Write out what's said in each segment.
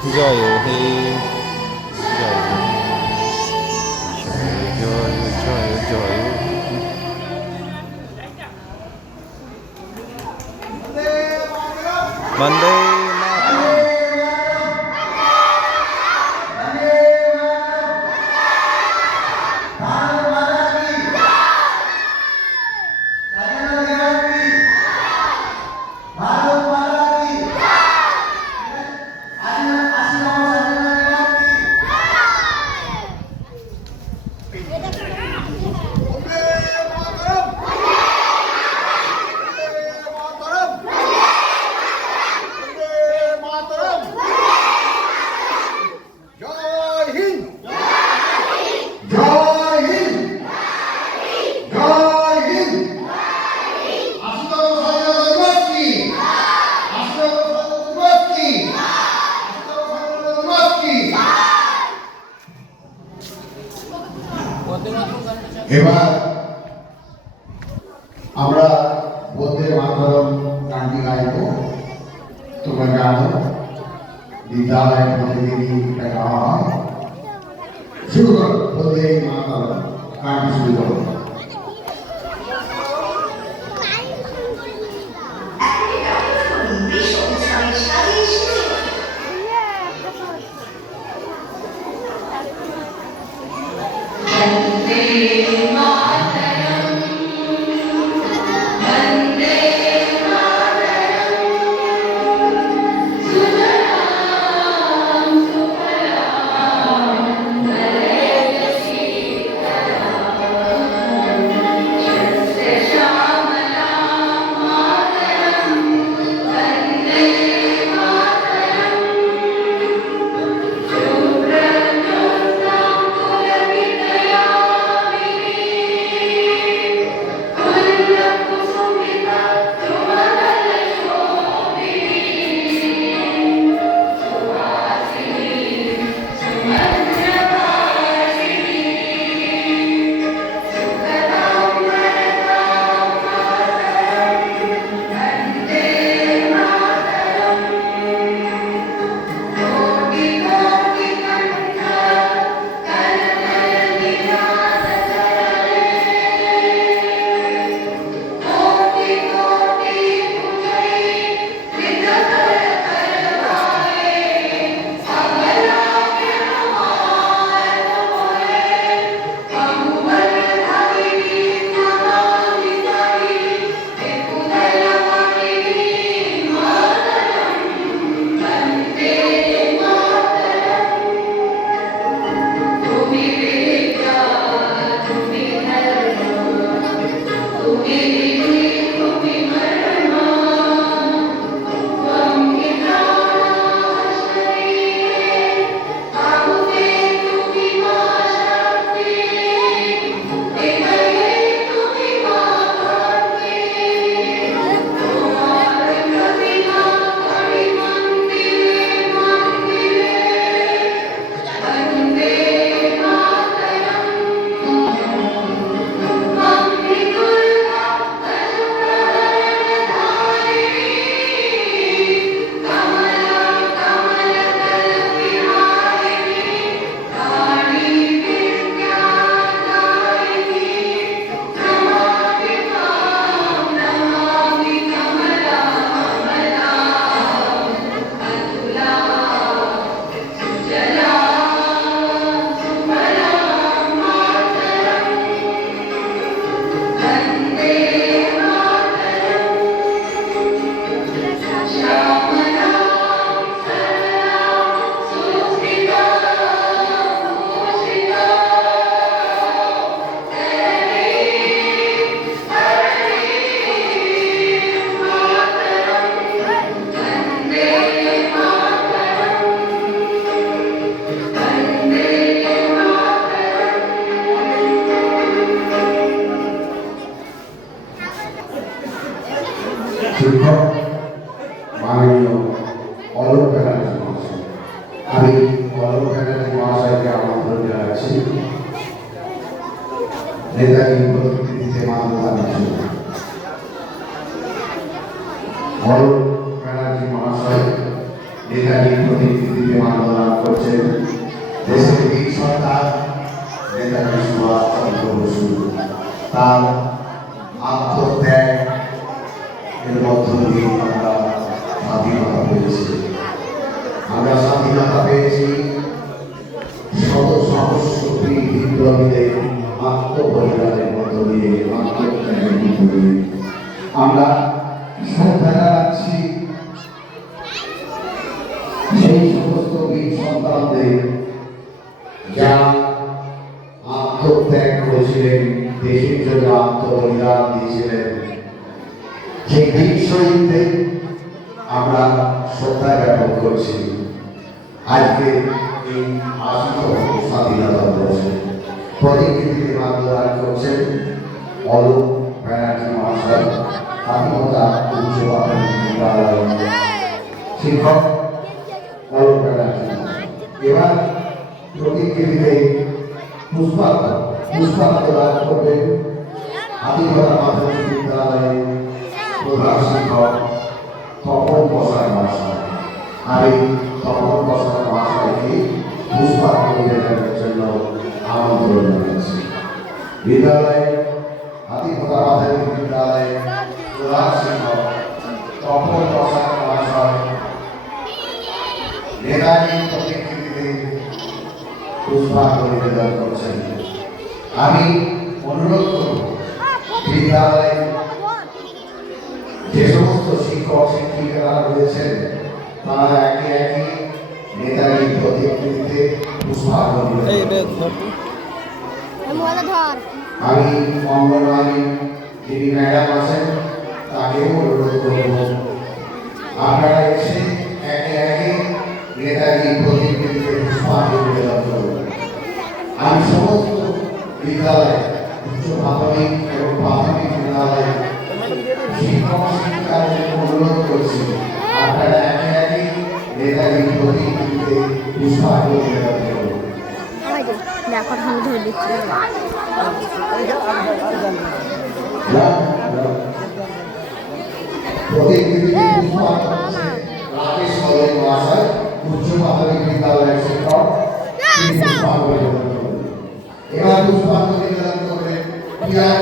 জয় হে জয় জয় জয় জয় বন্দে মাতরম। এবার আমরা বন্দে মাতরম গানটি গাইব। তোমরা জানো বিদ্যালয় প্রতিদিনই এটা গাওয়া হয়। শুরু করো, বন্দে মাতরম গানটি শুরু করো। শিক্ষক মাননীয় অলোক ব্যানার্জি মহাশয়, আমি অলোক ব্যানার্জি মহাশয়কে আমন্ত্রণ জানাচ্ছি নেতাজি প্রতিকৃতিতে মানবতার জন্য। অলোক ব্যানার্জি মহাশয় নেতাজি প্রতিকৃতিতে সমস্ত বীর সন্তানদের যারা আত্মত্যাগ করেছিলেন, দেশের জন্য আত্মবলিদান দিয়েছিলেন, সেই বীর শহীদদের আমরা শ্রদ্ধা জ্ঞাপন করছি। আজকে এই ৮০তম স্বাধীনতা দিবসে প্রতিকৃতিতে মাল্যদান করছেন অলোক ব্যানার্জি মহাশয়, স্বাধীনতা উচ্চ প্রাথমিক বিদ্যালয় শিক্ষক অলোক ব্যানার্জি। এবার প্রতিকৃতিতে পুষ্পার্ঘ্য দান করবেন হাতিগড়া প্রাথমিক বিদ্যালয়ের প্রধান শিক্ষক তপন বসাক মহাশয়। আমি তপন বসাক মহাশয়কে পুষ্পার্ঘ্য নিবেদনের জন্য আমন্ত্রণ জানাচ্ছি। বিদ্যালয়ে হাতিগড়া প্রাথমিক বিদ্যালয়ের প্রধান শিক্ষক তপন বসাক মহাশয় নেতাজি প্রতিকৃতিতে পুষ্পার্ঘ্য নিবেদন করছেন। আমি অনুরোধ করব বিদ্যালয়ে যে সমস্ত শিক্ষক শিক্ষিকারা রয়েছেন তারা একে একে নেতাজি প্রতিকৃতিতে পুষ্পার্ঘ্য নিবেদন করবেন। আমি অঙ্গনওয়াড়ি যিনি ম্যাডাম আছেন তাকেও অনুরোধ করব আপনারা এসে একে একে নেতাজি প্রতিকৃতিতে পুষ্পার্ঘ্য নিবেদন করবেন। আমি সমস্ত বিদ্যালয় উচ্চ প্রাথমিক এবং প্রাথমিক বিদ্যালয়ে শিক্ষক শিক্ষিকাদের অনুরোধ করছি আপনারা একে একে নেতাজি প্রতিকৃতিতে পুষ্পার্ঘ্য নিবেদন করবেন। প্রতিকৃতিতে পুষ্পার্ঘ্য রাকেশ মল্লিক মহাশয়, উচ্চ প্রাথমিক বিদ্যালয়ের শিক্ষক। এবার পুষ্পার্ঘ্য নিবেদন করবেন পিয়ান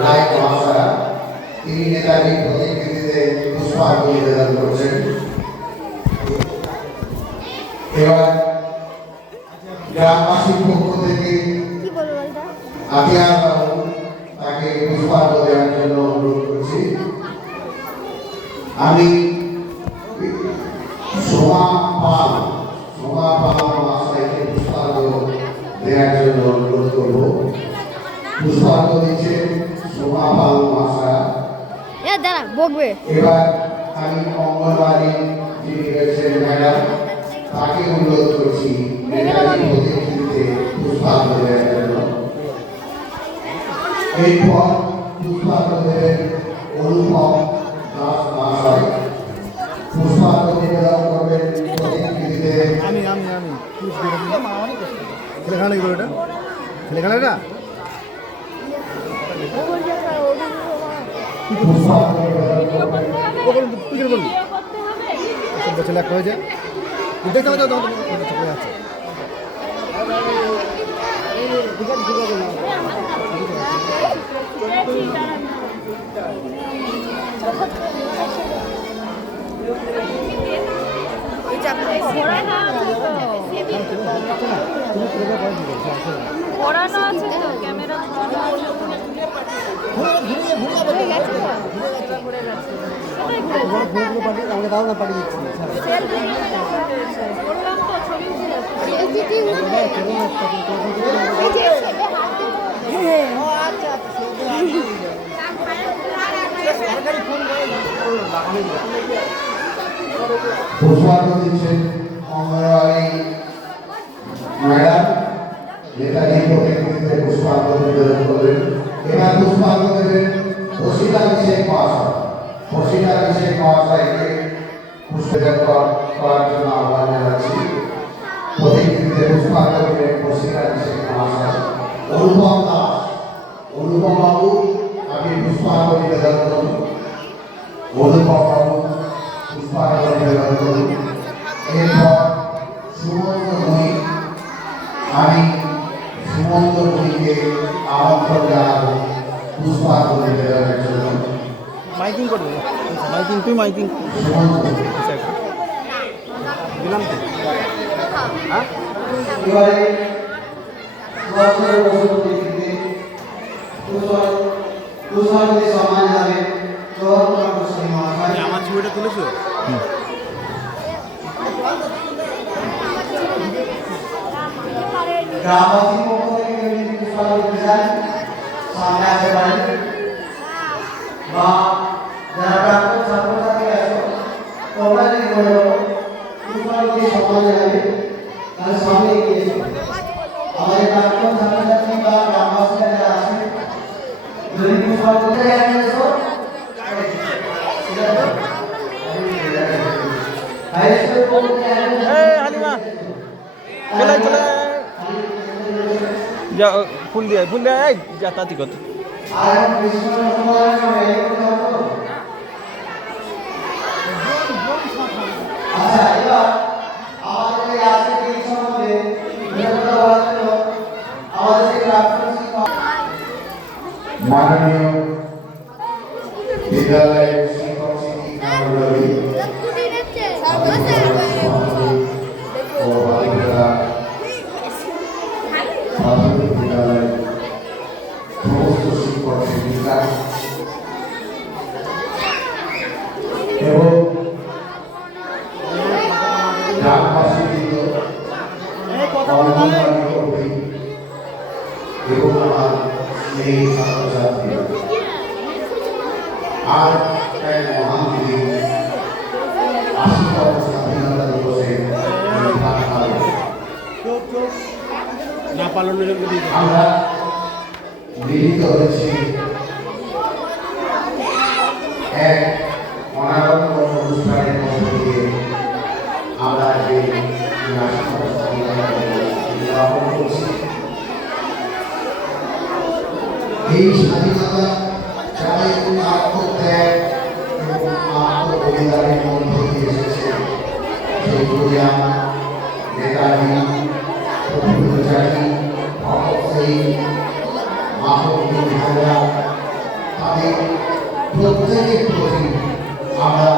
রায় মহাশয়, তিনি নেতাজি প্রতিকৃতিতে পুষ্পার্ঘ্য নিবেদন করছেন। এবার গ্রামবাসীর পক্ষ থেকে আতিয়ার বাবু তাকে পুষ্পার্ঘ্য দেওয়ার জন্য অনুরোধ করছি। আমি সোমা পাল মহাশয়কে পুষ্পার্ঘ্য দেওয়ার জন্য অনুরোধ করব। পুষ্পার্ঘ্য দিচ্ছেন সোমা পাল মহাশয়। এবার আমি অঙ্গনওয়াড়ি যিনি রয়েছেন ম্যাডাম তাকে অনুরোধ করছি প্রতিকৃতিতে পুষ্পার্ঘ্য দেওয়ার জন্য। এরপর পুষ্পার্ঘ্য দেবেন অনুপম দাস মহাশয়। পুষ্পার্ঘ্য নিবেদন করবেন প্রতিকৃতিতে পুষ্পার্ঘ্য দিচ্ছেন অঙ্গনওয়াড়ি ম্যাডাম, নেতাজি প্রতিকৃতিতে পুষ্পার্ঘ্য নিবেদন করবেন। এবার পুষ্পার্ঘ্য দেবেন অসিতা শেখ মহাশয়। অসিতা শেখ মহাশয়কে পুষ্পার্ঘ্য করার জন্য আহ্বান জানাচ্ছি। প্রতিকৃতিতে পুষ্পার্ঘ্য দেবেন অসিতা শেখ মহাশয়। অনুপম দাস, অনুপম বাবু আপনি পুষ্পার্ঘ্য নিবেদন করুন। অনুপম বাবু পুষ্পার্ঘ্য নিবেদন করুন। এরপর সুমন্ত ভূঁই, আমি সুমন্ত ভূঁইকে আমন্ত্রণ জানাবো পুষ্পার্ঘ্য নিবেদনের জন্য। মাইকিং করবে, মাইকিং তুই মাইকিং সুমন্ত দিলাম তো। হ্যাঁ এবারে পুষ্পার্ঘ্য সম্মান যাবে আমার ছবিটা তুলেছো? গ্রামবাসী পক্ষ থেকে কেউ যদি পুষ্পাঞ্জলি দিতে চান সামনে আসতে পারেন, বা যারা প্রাক্তন ছাত্রছাত্রী আছো তোমরা যদি বলো পুষ্পাঞ্জলি সম্মান জানাবে তাহলে সামনে এগিয়ে এসো। আমাদের প্রাক্তন ছাত্রছাত্রী বা গ্রামবাসীরা যারা আছে যদি পুষ্পাঞ্জলি জানিয়ে এসো হাই স্কুল পক্ষ থেকে এই হালিমা চলে চলে যা ফুল দিয়ে এই যা তাতি কত আর বিষ্ণু সম্মেলনের সময় এই কথা হলো। আচ্ছা এবার আমাদের এই আজকের এই সম্বন্ধে বিস্তারিত বলার জন্য আমাদের সেই প্রাক্তন শিক্ষক মাননীয় বিদ্যালয়ের শিক্ষক শিক্ষিকা মণ্ডলী ও বালিকা প্রাথমিক বিদ্যালয়ের সমস্ত শিক্ষক শিক্ষিকা এবং গ্রামবাসীবৃন্দ, অঙ্গনওয়াড়ি কর্মী এবং আমার মেয়ে ছাত্রছাত্রী, আর এক মহান দিন ৮০তম স্বাধীনতা দিবসে না পালনের আমরা মিলিত হয়েছি এক অনারম্ভ অনুষ্ঠানের মধ্য দিয়ে। আমরা যে উদযাপন করছি এই স্বাধীনতা যাদের আত্মত্যাগ এবং আত্মবলিদানের মধ্য দিয়ে এসেছে সেগুলি আমার নেতাজি, প্রফুল্লচারী, ভগৎ সিং, মাহবুব হাজরা, তাদের প্রত্যেকের প্রতি আমরা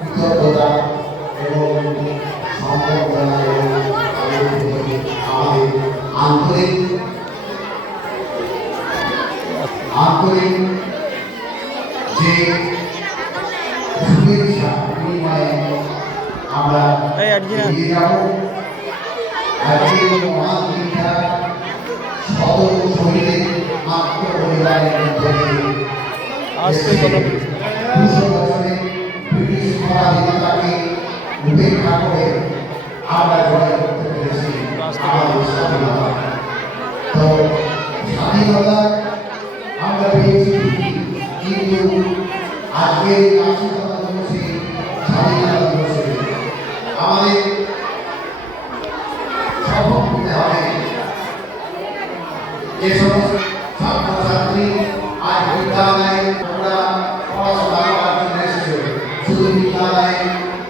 কৃতজ্ঞতা এবং সম্বর্ধনা এবং তাদের প্রতি আমাদের আন্তরিক যে শুভেচ্ছা বিনিময়ে আমরা এই আর্জিনা এগিয়ে যাব। আজকের মহান দিনটা শত শহীদের আত্মবলিদানের মধ্যে দিয়ে আজকে কথা ২০০ বছরে ব্রিটিশ পরাধীনতাকে উপেক্ষা করে আমরা জয় করতে পেরেছি আমাদের স্বাধীনতা। তো স্বাধীনতা আমরা পেয়েছি, কিন্তু আজকের ৮০তম দিবসে স্বাধীনতা দিবসে আমাদের শপথ নিতে হবে যে সমস্ত ছাত্রছাত্রী আজ বিদ্যালয়ে তোমরা পড়াশোনা করার জন্য এসেছো, শুধু বিদ্যালয়ে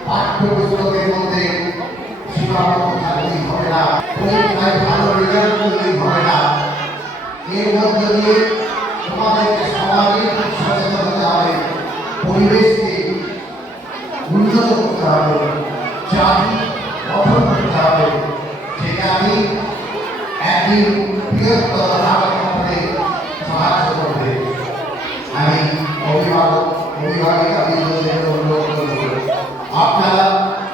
পাঠ্যপুস্তকের মধ্যে সীমাবদ্ধ থাকলেই হবে না, পরীক্ষায় ভালো রেজাল্ট করলেই হবে না, এর মধ্য দিয়ে তোমাদেরকে সমাজের সচেতন হতে হবে, পরিবেশকে উন্নত করতে হবে, জাতি গঠন করতে হবে। সেটা আমি একদিন বৃহত্তর ভারত গঠনে সাহায্য করবে। আমি অভিভাবিকা বিন্দুদের অনুরোধ করব, আপনারা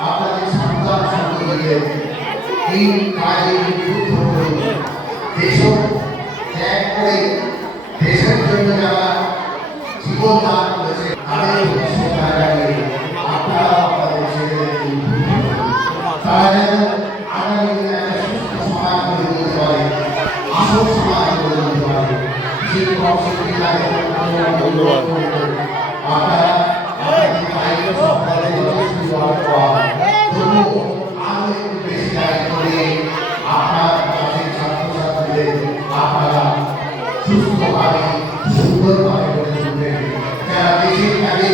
আপনাদের সন্তান সন্ততিদের এই কাজে উদ্বুদ্ধ করুন। দেশও ত্যাগ করে দেশের জন্য যারা জীবন দান করেছে তাদের ভবিষ্যৎ আগামী আপনারা আপনাদের ছেলেদেরকে উদ্বুদ্ধ করুন। তারা যেন আগামী দিনে একটা সুস্থ সমাজ গড়ে তুলতে পারে, আসল সমাজ গড়ে তুলতে পারে। শিক্ষক শিক্ষিকাকে ধন্যবাদ। আপনারা আপনাদের দায়িত্ব সরকারের সুযোগ পাওয়া তবুও আরো একটু বেশি দায়িত্ব নিয়ে আপনার কাছে ছাত্রছাত্রীদের আপনারা সুস্থভাবে সুন্দরভাবে গড়ে তুলবেন। যারা দেশের কাজে,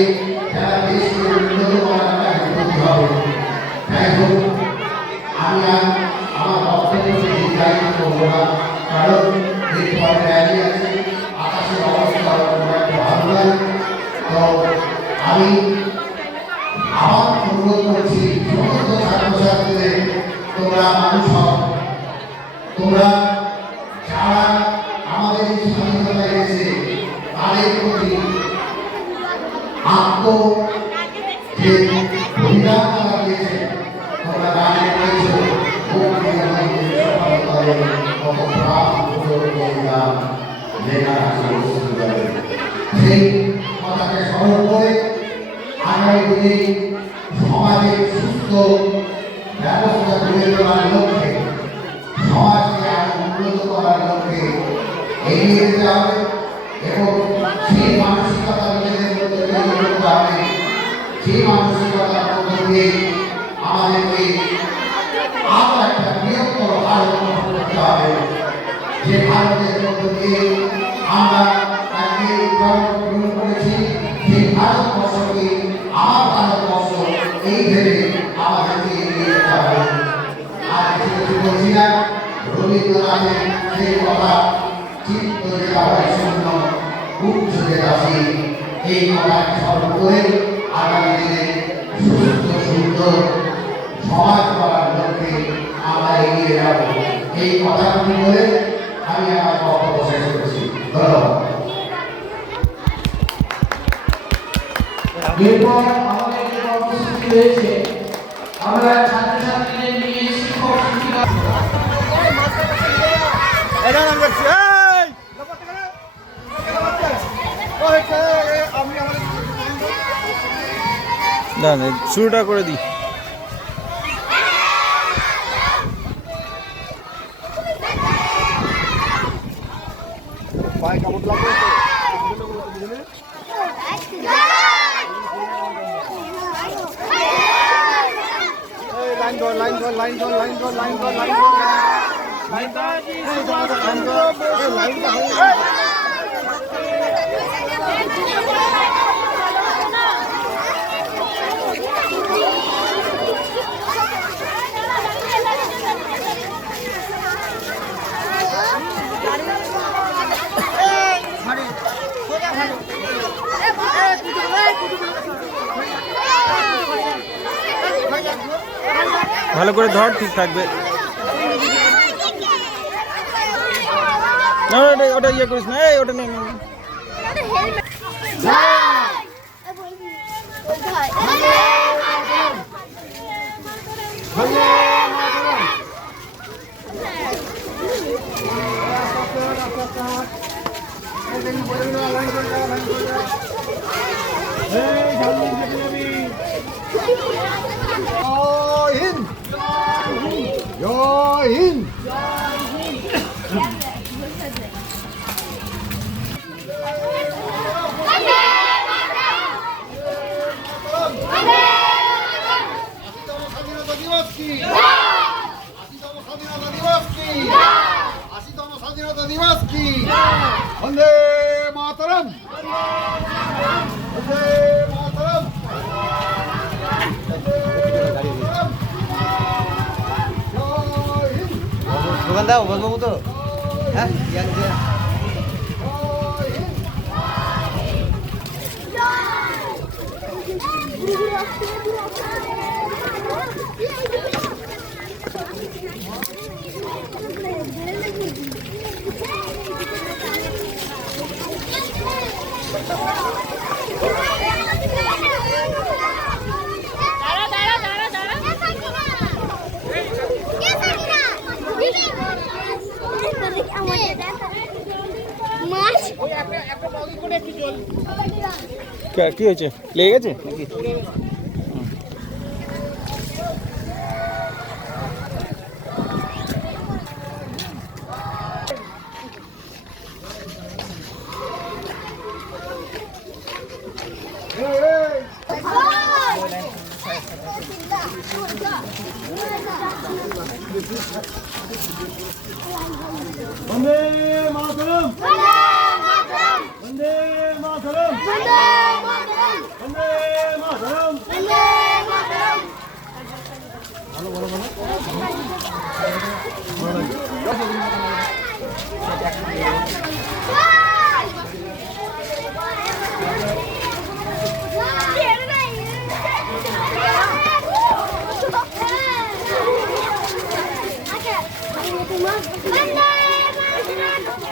যারা দেশকে উন্নত করার কাজে ব্রতী হবে। যাই হোক, আমি আর আমার বক্তব্য দীর্ঘায়িত করবো না, কারণ এরপরে র্যালি আছে, আকাশের অবস্থা একটু ভালো নয়। তো আমি আবার অনুরোধ করছি সমস্ত ছাত্রছাত্রীদের, তোমরা মানুষ হও, তোমরা যারা আমাদের এই স্বাধীনতা এনেছে তাদের প্রতি যে বলিদান তারা দিয়েছে, তোমরা গানে করেছো, ব্যবস্থা তৈরি করার লক্ষ্যে সমাজকে আরো উন্নত করার লক্ষ্যে এগিয়ে যেতে হবে এবং সেই মানসিকতা নিজেদের মধ্যে তৈরি করতে হবে। সেই মানসিকতার মধ্য দিয়ে আমাদেরকে আরো একটা বৃহত্তর ভারত গঠন করতে হবে। যে ভারতের মধ্য দিয়ে আমরা আজকে জন্মগ্রহণ করেছি, সেই ভারতবর্ষকে আমার ভারতবর্ষ এই ভেবে আমাদেরকে এগিয়ে যেতে হবে। আর কিছু বলছি না, রবীন্দ্রনাথের সেই কথা চিত্ত যেটা হয় শূন্য উচ্চ যেটা সেই এই কথাকে স্মরণ করে আগামী দিনে সুস্থ সুন্দর সমাজ করার লক্ষ্যে আমরা এগিয়ে যাব। এই কথাগুলি বলে আমি আমার বক্তব্য শেষ করছি। ধন্যবাদ। এরপর আমাদের যে কর্মসূচি রয়েছে, আমরা ছাত্রছাত্রীদের নিয়ে শিক্ষক শিক্ষিকা এটা নাম করছি এই শুরুটা করে দিই। পায়ে কাপড় লাগবে ভালো করে ধর, ঠিক থাকবে। না ওটা ইয়ে করিস না, ওটা নেই। জয় হিন্দ। স্বাধীনতা দিবস কি? বন্দে মাতরম, বন্দে মাতরম। দোকান দাও বলবো তো, হ্যাঁ কি হয়েছে, লেগে গেছে নাকি? বন্দে মাতরম, বন্দে মাতরম, বন্দে মাতরম। ভালো বলো বলো।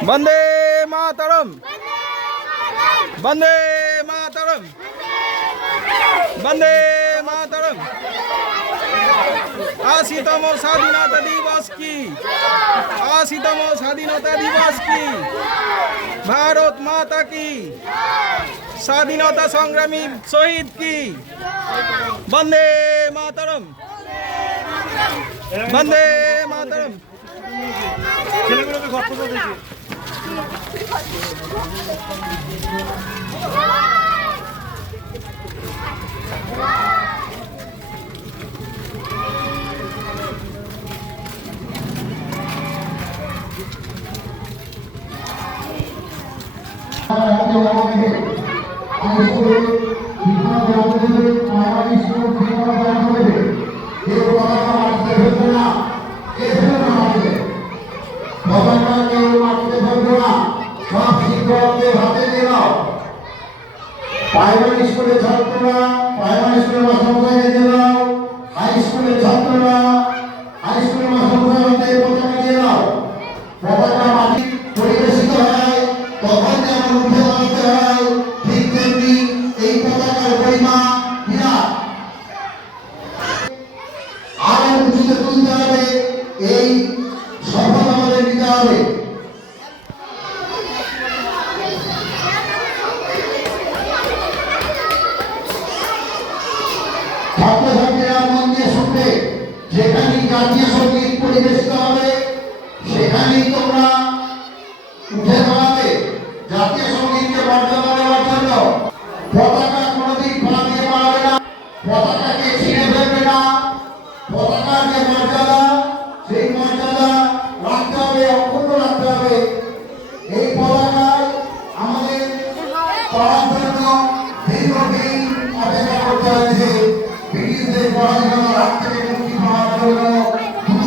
বন্দে মাতরম, বন্দে মাতরম, বন্দে মাতরম। 80তম স্বাধীনতা দিবস কি? 80তম স্বাধীনতা দিবস কি? ভারত মাতা কি? স্বাধীনতা সংগ্রামী শহীদ কি? বন্দে মাতরম। বন্দে মাতরম। ছেলেগুলোকে গর্ত করে দেখি। প্রাইমারি স্কুলের ছাত্ররা প্রাইমারি স্কুলের মাস্টারমশাই দিয়ে দাও, হাই স্কুলের ছাত্ররা হাই স্কুলের মাস্টারমশাই হাতে পতাকা দিয়ে দাও। পতাকা মাটি পরিবেশিত হয় তখন যেমন উঠে দাঁড়াতে হয়, ঠিক তেমনি এই পতাকার পরিমা বিরাট আরো উঁচুতে তুলতে হবে, এই শপথ আমাদের নিতে হবে। ছাত্রছাত্রীরা মন দিয়ে শুনবে, যেখানেই জাতীয় সঙ্গীত পরিবেশিত হবে সেখানেই তোমরা উঠে দাঁড়াবে জাতীয় সঙ্গীতকে মর্যাদা দেওয়ার জন্য। পতাকা কোনোদিন পা দিয়ে মারবে না, পতাকাকে ছিঁড়ে ফেলবে না। পতাকার যে মর্যাদা সেই মর্যাদা রাখতে হবে, অক্ষুণ্ণ রাখতে হবে। এই পতাকায় আমাদের পাওয়ার জন্য দীর্ঘদিন অপেক্ষা করতে হয়েছে। ব্রিটিশদের পরাজয়ের হাত থেকে মুক্তি পাওয়ার জন্য